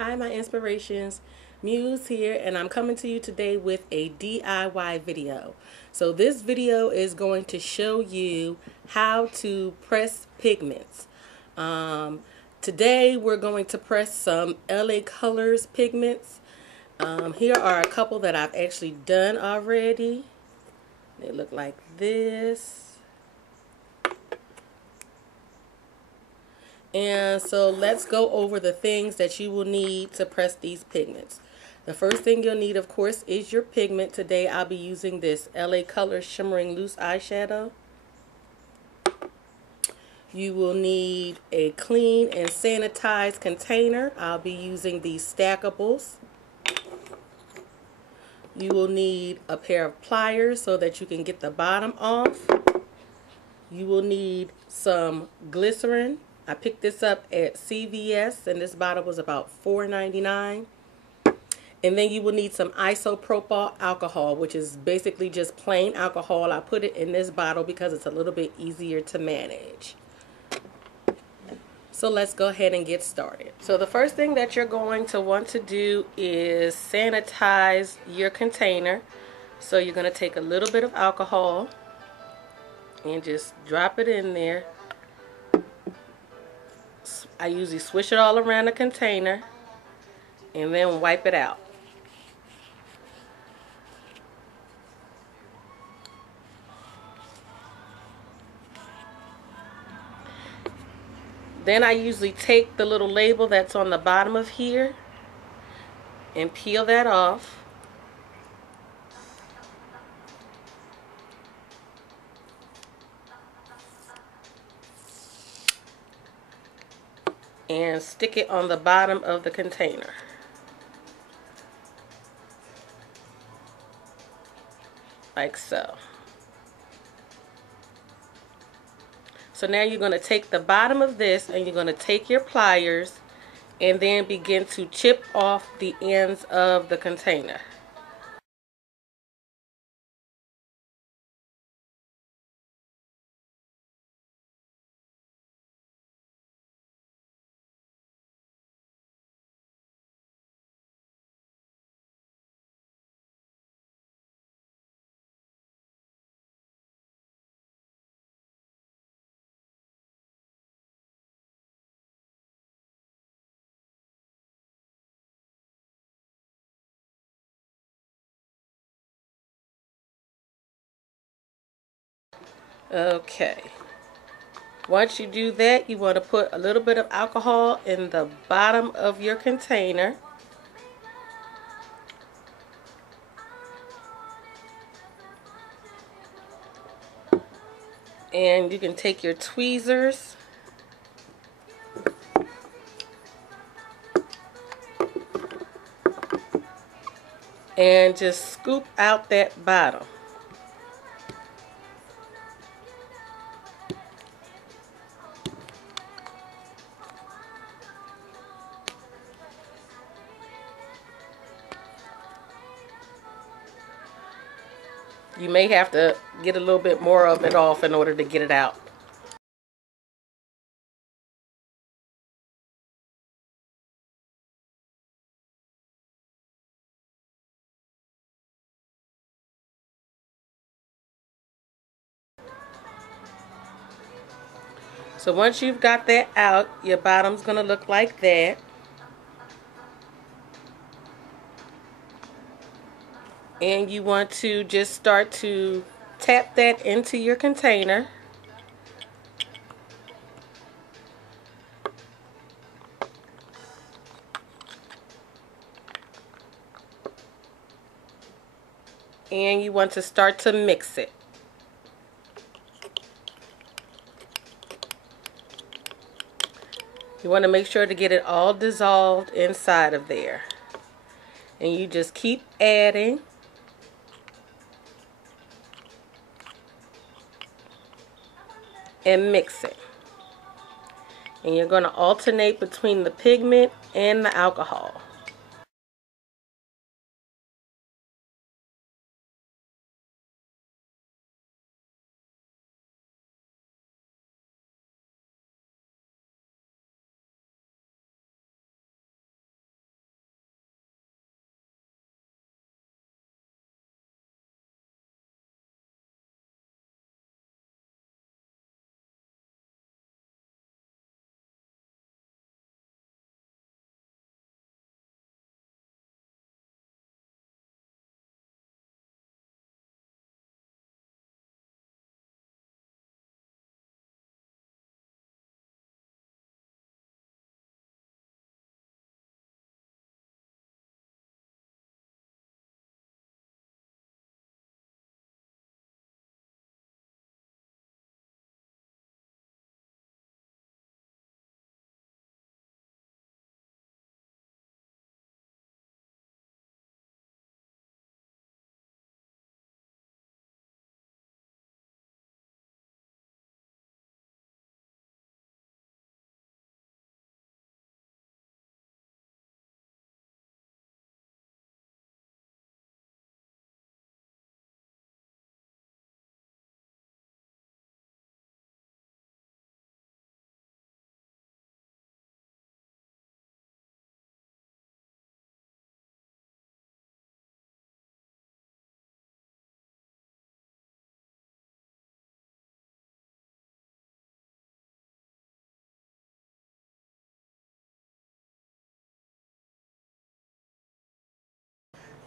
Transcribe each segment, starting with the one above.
Hi, my inspirations. Muse here, and I'm coming to you today with a DIY video. So this video is going to show you how to press pigments. Today we're going to press some LA Colors pigments. Here are a couple that I've actually done already. They look like this. And so let's go over the things that you will need to press these pigments. The first thing you'll need, of course, is your pigment. Today I'll be using this LA Colors Shimmering Loose Eyeshadow. You will need a clean and sanitized container. I'll be using these stackables. You will need a pair of pliers so that you can get the bottom off. You will need some glycerin. I picked this up at CVS and this bottle was about $4.99. And then you will need some isopropyl alcohol, which is basically just plain alcohol. I put it in this bottle because it's a little bit easier to manage. So let's go ahead and get started. So the first thing that you're going to want to do is sanitize your container. So you're going to take a little bit of alcohol and just drop it in there. I usually swish it all around the container and then wipe it out. Then I usually take the little label that's on the bottom of here and peel that off. And stick it on the bottom of the container. Like so. So now you're going to take the bottom of this and you're going to take your pliers and then begin to chip off the ends of the container. Okay. Once you do that, you want to put a little bit of alcohol in the bottom of your container. And you can take your tweezers and just scoop out that bottom. You may have to get a little bit more of it off in order to get it out. So once you've got that out, your bottom's going to look like that. And you want to just start to tap that into your container. And you want to start to mix it. You want to make sure to get it all dissolved inside of there. And you just keep adding. And mix it. And you're going to alternate between the pigment and the alcohol.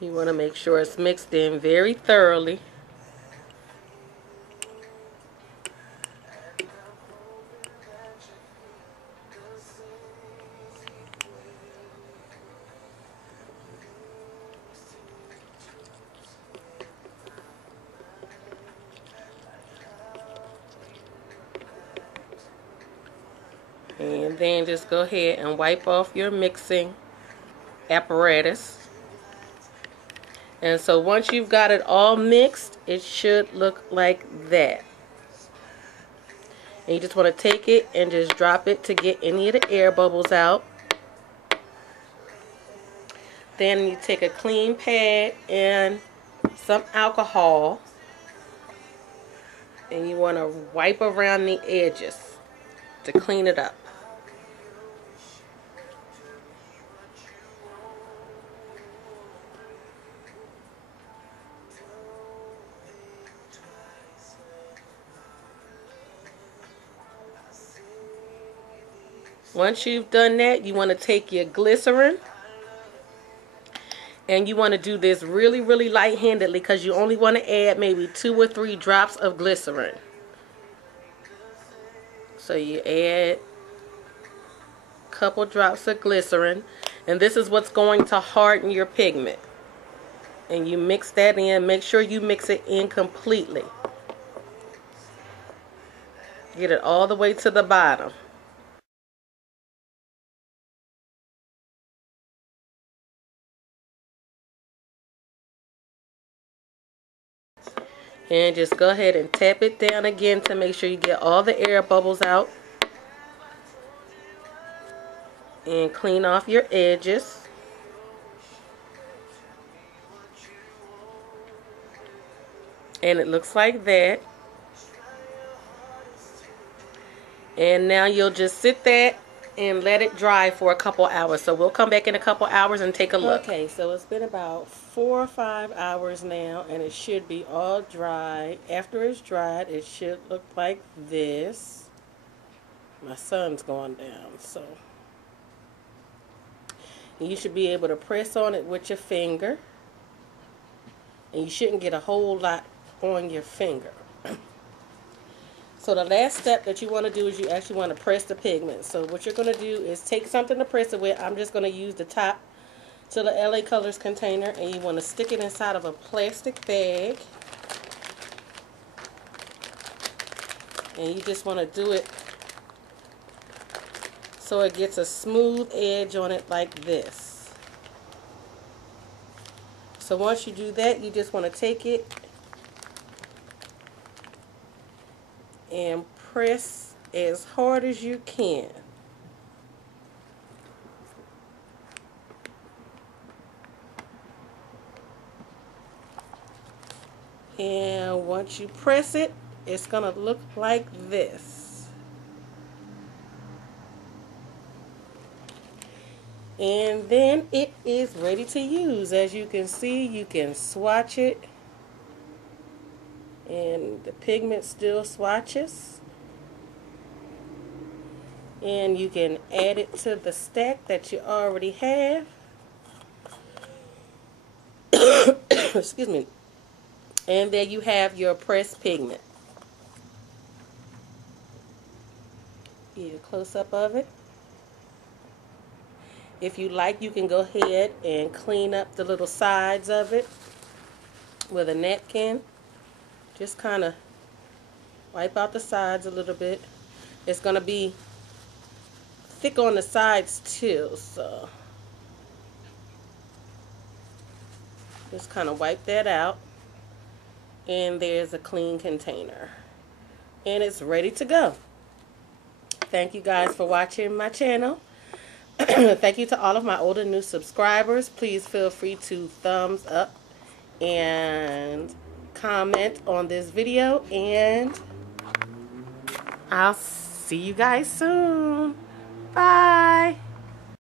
You want to make sure it's mixed in very thoroughly. And then just go ahead and wipe off your mixing apparatus. And so once you've got it all mixed, it should look like that. And you just want to take it and just drop it to get any of the air bubbles out. Then you take a clean pad and some alcohol, and you want to wipe around the edges to clean it up. Once you've done that, you want to take your glycerin, and you want to do this really, really light-handedly, because you only want to add maybe 2 or 3 drops of glycerin. So you add a couple drops of glycerin, and this is what's going to harden your pigment. And you mix that in. Make sure you mix it in completely. Get it all the way to the bottom. And just go ahead and tap it down again to make sure you get all the air bubbles out. And clean off your edges. And it looks like that. And now you'll just sit there and let it dry for a couple hours. So we'll come back in a couple hours and take a look. Okay, so it's been about 4 or 5 hours now, and it should be all dry. After it's dried, it should look like this. My sun's going down, so. And you should be able to press on it with your finger. And you shouldn't get a whole lot on your finger. So the last step that you want to do is you actually want to press the pigment. So what you're going to do is take something to press it with. I'm just going to use the top to the LA Colors container, and you want to stick it inside of a plastic bag. And you just want to do it so it gets a smooth edge on it like this. So once you do that, you just want to take it and press as hard as you can. And once you press it, it's going to look like this. And then it is ready to use. As you can see, you can swatch it. And the pigment still swatches. And you can add it to the stack that you already have. Excuse me. And there you have your pressed pigment. Get a close-up of it. If you like, you can go ahead and clean up the little sides of it with a napkin. Just kind of wipe out the sides a little bit. It's going to be thick on the sides too, so just kind of wipe that out. And there's a clean container. And it's ready to go. Thank you guys for watching my channel. Thank you to all of my old and new subscribers. Please feel free to thumbs up and comment on this video, and I'll see you guys soon. Bye.